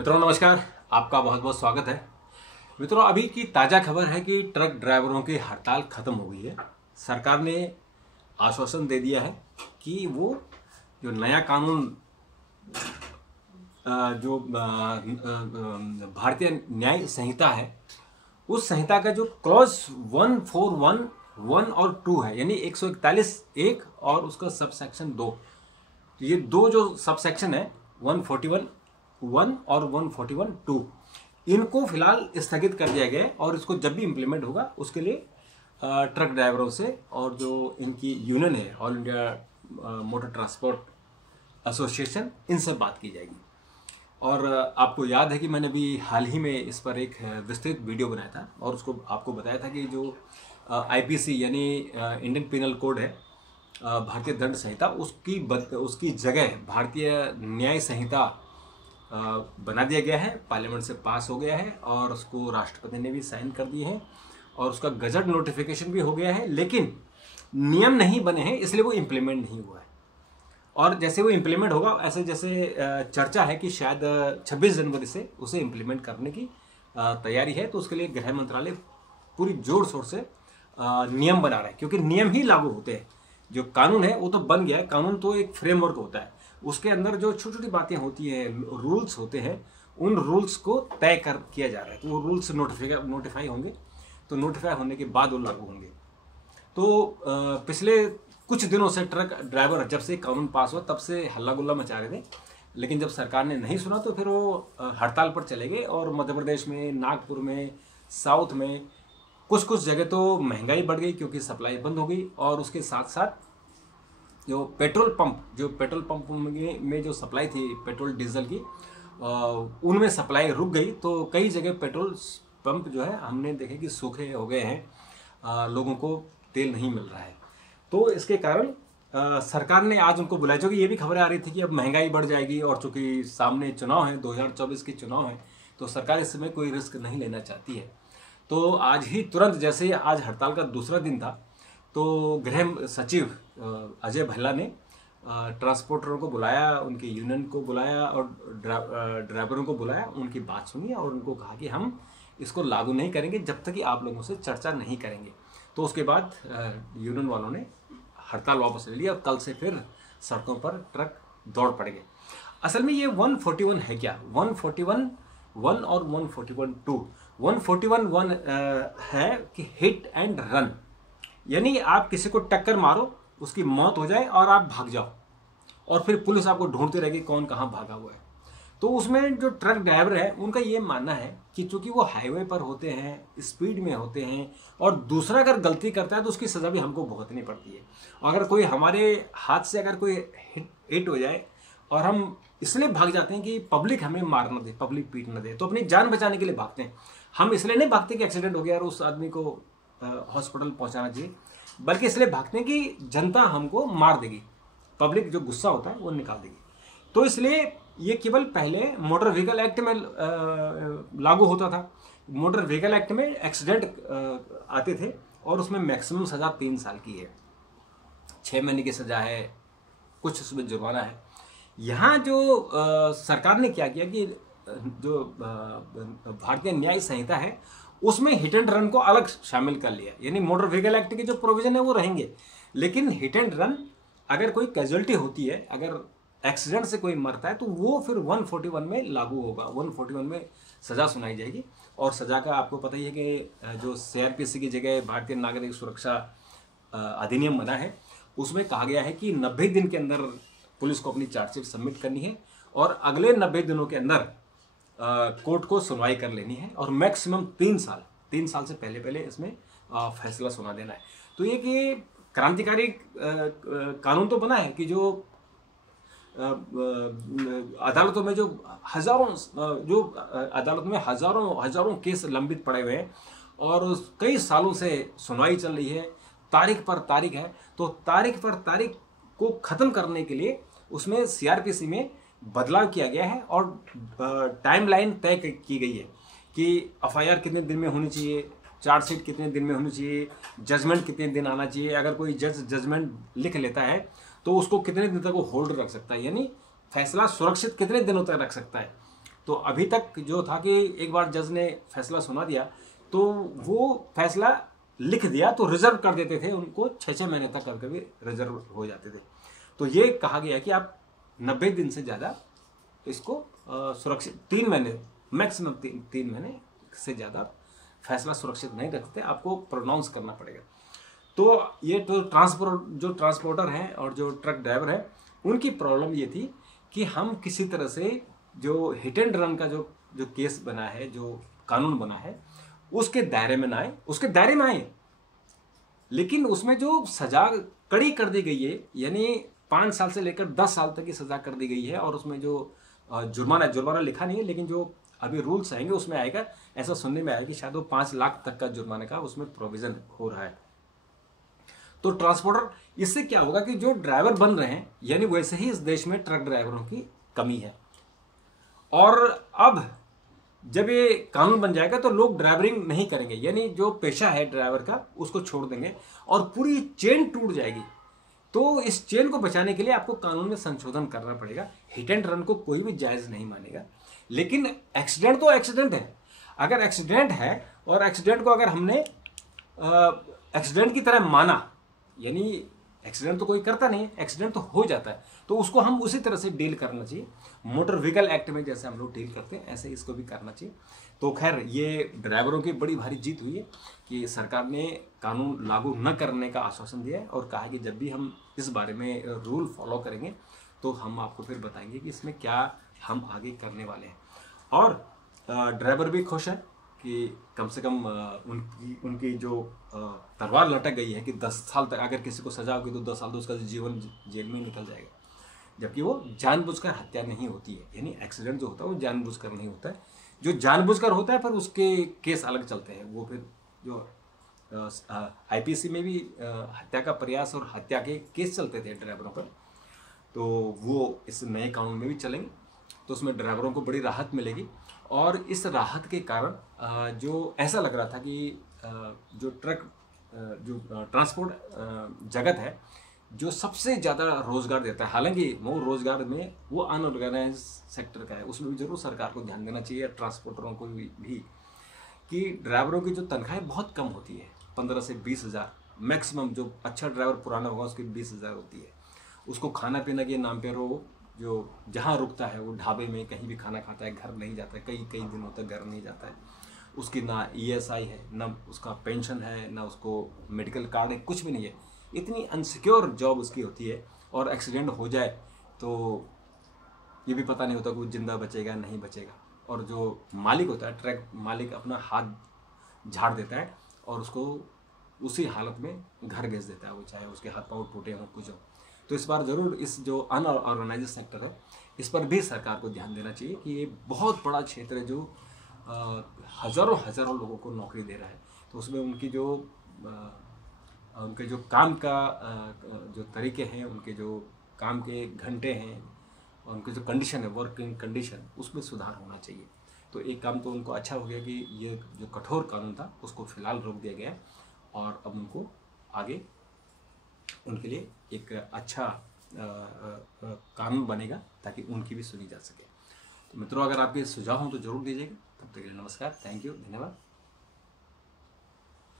मित्रों नमस्कार, आपका बहुत बहुत स्वागत है। मित्रों, अभी की ताज़ा खबर है कि ट्रक ड्राइवरों की हड़ताल खत्म हो गई है। सरकार ने आश्वासन दे दिया है कि वो जो नया कानून जो भारतीय न्याय संहिता है, उस संहिता का जो क्लॉज 141(1) और 2 है, यानी 141(1) और उसका सब सेक्शन 2, तो ये दो जो सब सेक्शन है 141(1) और 141(2), इनको फिलहाल स्थगित कर दिया गया है। और इसको जब भी इम्प्लीमेंट होगा उसके लिए ट्रक ड्राइवरों से और जो इनकी यूनियन है all India motor transport association, इनसे बात की जाएगी। और आपको याद है कि मैंने भी हाल ही में इस पर एक विस्तृत वीडियो बनाया था और उसको आपको बताया था कि जो आईपीसी यानी इंडियन पिनल कोड है, भारतीय दंड संहिता, उसकी जगह भारतीय न्याय संहिता बना दिया गया है। पार्लियामेंट से पास हो गया है और उसको राष्ट्रपति ने भी साइन कर दिए हैं और उसका गजट नोटिफिकेशन भी हो गया है, लेकिन नियम नहीं बने हैं, इसलिए वो इम्प्लीमेंट नहीं हुआ है। और जैसे वो इम्प्लीमेंट होगा, ऐसे जैसे चर्चा है कि शायद 26 जनवरी से उसे इम्प्लीमेंट करने की तैयारी है। तो उसके लिए गृह मंत्रालय पूरी जोर शोर से नियम बना रहा है, क्योंकि नियम ही लागू होते हैं। जो कानून है वो तो बन गया है, कानून तो एक फ्रेमवर्क होता है, उसके अंदर जो छोटी छोटी बातें होती हैं, रूल्स होते हैं, उन रूल्स को तय किया जा रहा है। तो वो रूल्स नोटिफाई होंगे, तो नोटिफाई होने के बाद वो लागू होंगे। तो पिछले कुछ दिनों से ट्रक ड्राइवर जब से कानून पास हुआ तब से हल्ला गुल्ला मचा रहे थे, लेकिन जब सरकार ने नहीं सुना तो फिर वो हड़ताल पर चले गए। और मध्य प्रदेश में, नागपुर में, साउथ में कुछ जगह तो महंगाई बढ़ गई क्योंकि सप्लाई बंद हो गई। और उसके साथ साथ जो पेट्रोल पंप में जो सप्लाई थी पेट्रोल डीजल की, उनमें सप्लाई रुक गई। तो कई जगह पेट्रोल पंप जो है हमने देखे कि सूखे हो गए हैं, लोगों को तेल नहीं मिल रहा है। तो इसके कारण सरकार ने आज उनको बुलाया, जो कि ये भी खबरें आ रही थी कि अब महंगाई बढ़ जाएगी और चूंकि सामने चुनाव है, 2024 के चुनाव है, तो सरकार इस समय कोई रिस्क नहीं लेना चाहती है। तो आज ही तुरंत, जैसे आज हड़ताल का दूसरा दिन था, तो गृह सचिव अजय भल्ला ने ट्रांसपोर्टरों को बुलाया, उनकी यूनियन को बुलाया और ड्राइवरों को बुलाया, उनकी बात सुनी और उनको कहा कि हम इसको लागू नहीं करेंगे जब तक कि आप लोगों से चर्चा नहीं करेंगे। तो उसके बाद यूनियन वालों ने हड़ताल वापस ले लिया और कल से फिर सड़कों पर ट्रक दौड़ पड़ गए। असल में ये 141 है क्या? 141(1) और 141(2). 141(1) है कि हिट एंड रन, यानी आप किसी को टक्कर मारो, उसकी मौत हो जाए और आप भाग जाओ और फिर पुलिस आपको ढूंढती रहेगी कौन कहाँ भागा हुआ है। तो उसमें जो ट्रक ड्राइवर है उनका ये मानना है कि चूंकि वो हाईवे पर होते हैं, स्पीड में होते हैं, और दूसरा अगर गलती करता है तो उसकी सज़ा भी हमको भुगतनी पड़ती है। अगर कोई हमारे हाथ से अगर कोई हिट हो जाए और हम इसलिए भाग जाते हैं कि पब्लिक हमें मार न दे, पब्लिक पीट न दे, तो अपनी जान बचाने के लिए भागते हैं। हम इसलिए नहीं भागते कि एक्सीडेंट हो गया और उस आदमी को हॉस्पिटल पहुंचाना चाहिए, बल्कि इसलिए भागते हैं कि जनता हमको मार देगी, पब्लिक जो गुस्सा होता है वो निकाल देगी। तो इसलिए ये केवल पहले मोटर व्हीकल एक्ट में लागू होता था। मोटर व्हीकल एक्ट में एक्सीडेंट आते थे और उसमें मैक्सिमम सज़ा 3 साल की है, 6 महीने की सज़ा है, कुछ उसमें जुर्माना है। यहाँ जो सरकार ने क्या किया कि जो भारतीय न्याय संहिता है उसमें हिट एंड रन को अलग शामिल कर लिया। यानी मोटर व्हीकल एक्ट के जो प्रोविजन है वो रहेंगे, लेकिन हिट एंड रन, अगर कोई कैजुअलिटी होती है, अगर एक्सीडेंट से कोई मरता है, तो वो फिर 141 में लागू होगा। 141 में सज़ा सुनाई जाएगी। और सज़ा का आपको पता ही है कि जो CRPC की जगह भारतीय नागरिक सुरक्षा अधिनियम बना है, उसमें कहा गया है कि 90 दिन के अंदर पुलिस को अपनी चार्जशीट सबमिट करनी है और अगले 90 दिनों के अंदर कोर्ट को सुनवाई कर लेनी है और मैक्सिमम 3 साल से पहले इसमें फैसला सुना देना है। तो ये कि क्रांतिकारी कानून तो बना है कि जो अदालतों में हजारों केस लंबित पड़े हुए हैं और कई सालों से सुनवाई चल रही है, तारीख पर तारीख है। तो तारीख पर तारीख को ख़त्म करने के लिए उसमें CRPC में बदलाव किया गया है और टाइमलाइन तय की गई है कि FIR कितने दिन में होनी चाहिए, चार्जशीट कितने दिन में होनी चाहिए, जजमेंट कितने दिन आना चाहिए। अगर कोई जज जजमेंट लिख लेता है तो उसको कितने दिन तक वो होल्ड रख सकता है, यानी फैसला सुरक्षित कितने दिनों तक रख सकता है। तो अभी तक जो था कि एक बार जज ने फैसला सुना दिया तो वो फैसला लिख दिया तो रिजर्व कर देते थे उनको, 6-6 महीने तक कभी कभी रिजर्व हो जाते थे। तो ये कहा गया कि आप 90 दिन से ज़्यादा इसको सुरक्षित, 3 महीने मैक्सिमम 3 महीने से ज़्यादा फैसला सुरक्षित नहीं रखते, आपको प्रोनाउंस करना पड़ेगा। तो ये तो ट्रांसपोर्टर हैं और जो ट्रक ड्राइवर है उनकी प्रॉब्लम ये थी कि हम किसी तरह से जो हिट एंड रन का जो केस बना है, जो कानून बना है, उसके दायरे में ना आए, उसके दायरे में आए लेकिन उसमें जो सजा कड़ी कर दी गई है, यानी 5 साल से लेकर 10 साल तक की सजा कर दी गई है। और उसमें जो जुर्माना लिखा नहीं है, लेकिन जो अभी रूल्स आएंगे उसमें आएगा, ऐसा सुनने में आया कि शायद वो 5 लाख तक का जुर्माने का उसमें प्रोविजन हो रहा है। तो ट्रांसपोर्टर, इससे क्या होगा कि जो ड्राइवर बन रहे हैं, यानी वैसे ही इस देश में ट्रक ड्राइवरों की कमी है। और अब जब ये कानून बन जाएगा तो लोग ड्राइवरिंग नहीं करेंगे, यानी जो पेशा है ड्राइवर का उसको छोड़ देंगे और पूरी चेन टूट जाएगी। तो इस चेन को बचाने के लिए आपको कानून में संशोधन करना पड़ेगा। हिट एंड रन को कोई भी जायज़ नहीं मानेगा, लेकिन एक्सीडेंट तो एक्सीडेंट है। अगर एक्सीडेंट है और एक्सीडेंट को अगर हमने एक्सीडेंट की तरह माना, यानी एक्सीडेंट तो कोई करता नहीं है, एक्सीडेंट तो हो जाता है, तो उसको हम उसी तरह से डील करना चाहिए। मोटर व्हीकल एक्ट में जैसे हम लोग डील करते हैं ऐसे इसको भी करना चाहिए। तो खैर, ये ड्राइवरों की बड़ी भारी जीत हुई है कि सरकार ने कानून लागू न करने का आश्वासन दिया है और कहा है कि जब भी हम इस बारे में रूल फॉलो करेंगे तो हम आपको फिर बताएंगे कि इसमें क्या हम आगे करने वाले हैं। और ड्राइवर भी खुश है कि कम से कम उनकी जो तलवार लटक गई है कि 10 साल तक अगर किसी को सजा होगी तो 10 साल तो उसका जीवन जेल में निकल जाएगा, जबकि वो जानबूझकर हत्या नहीं होती है। यानी एक्सीडेंट जो होता है वो जानबूझकर नहीं होता है, जो जानबूझकर होता है पर उसके केस अलग चलते हैं। वो फिर जो आईपीसी में भी हत्या का प्रयास और हत्या के केस चलते थे ड्राइवरों पर, तो वो इस नए कानून में भी चलेंगे। तो उसमें ड्राइवरों को बड़ी राहत मिलेगी। और इस राहत के कारण जो ऐसा लग रहा था कि जो ट्रांसपोर्ट जगत है जो सबसे ज़्यादा रोजगार देता है, हालांकि वो रोजगार में वो अनऑर्गेनाइज सेक्टर का है, उसमें भी जरूर सरकार को ध्यान देना चाहिए, ट्रांसपोर्टरों को भी कि ड्राइवरों की जो तनख्वाहें बहुत कम होती है, 15 से 20 हज़ार मैक्सिमम। जो अच्छा ड्राइवर पुराना होगा उसकी 20 हज़ार होती है। उसको खाना पीना के नाम पर वो जो जहाँ रुकता है वो ढाबे में कहीं भी खाना खाता है, घर नहीं जाता है, कई दिनों तक घर नहीं जाता है। उसकी ना ईएसआई है, ना उसका पेंशन है, ना उसको मेडिकल कार्ड है, कुछ भी नहीं है। इतनी अनसिक्योर जॉब उसकी होती है। और एक्सीडेंट हो जाए तो ये भी पता नहीं होता कि वो जिंदा बचेगा नहीं बचेगा। और जो मालिक होता है, ट्रक मालिक, अपना हाथ झाड़ देता है और उसको उसी हालत में घर भेज देता है, वो चाहे उसके हाथ पाँव टूटे हों कुछ हो। तो इस बार ज़रूर इस जो अनऑर्गेनाइज सेक्टर है इस पर भी सरकार को ध्यान देना चाहिए कि ये बहुत बड़ा क्षेत्र है जो हज़ारों लोगों को नौकरी दे रहा है। तो उसमें उनके जो काम का जो तरीके हैं, उनके जो काम के घंटे हैं, और उनके जो कंडीशन है, वर्किंग कंडीशन, उसमें सुधार होना चाहिए। तो एक काम तो उनको अच्छा हो गया कि ये जो कठोर कानून था उसको फिलहाल रोक दिया गया है और अब उनको आगे उनके लिए एक अच्छा कानून बनेगा ताकि उनकी भी सुनी जा सके। तो मित्रों, अगर आपके सुझाव हों तो जरूर दीजिएगा। तब तक के लिए नमस्कार, थैंक यू, धन्यवाद।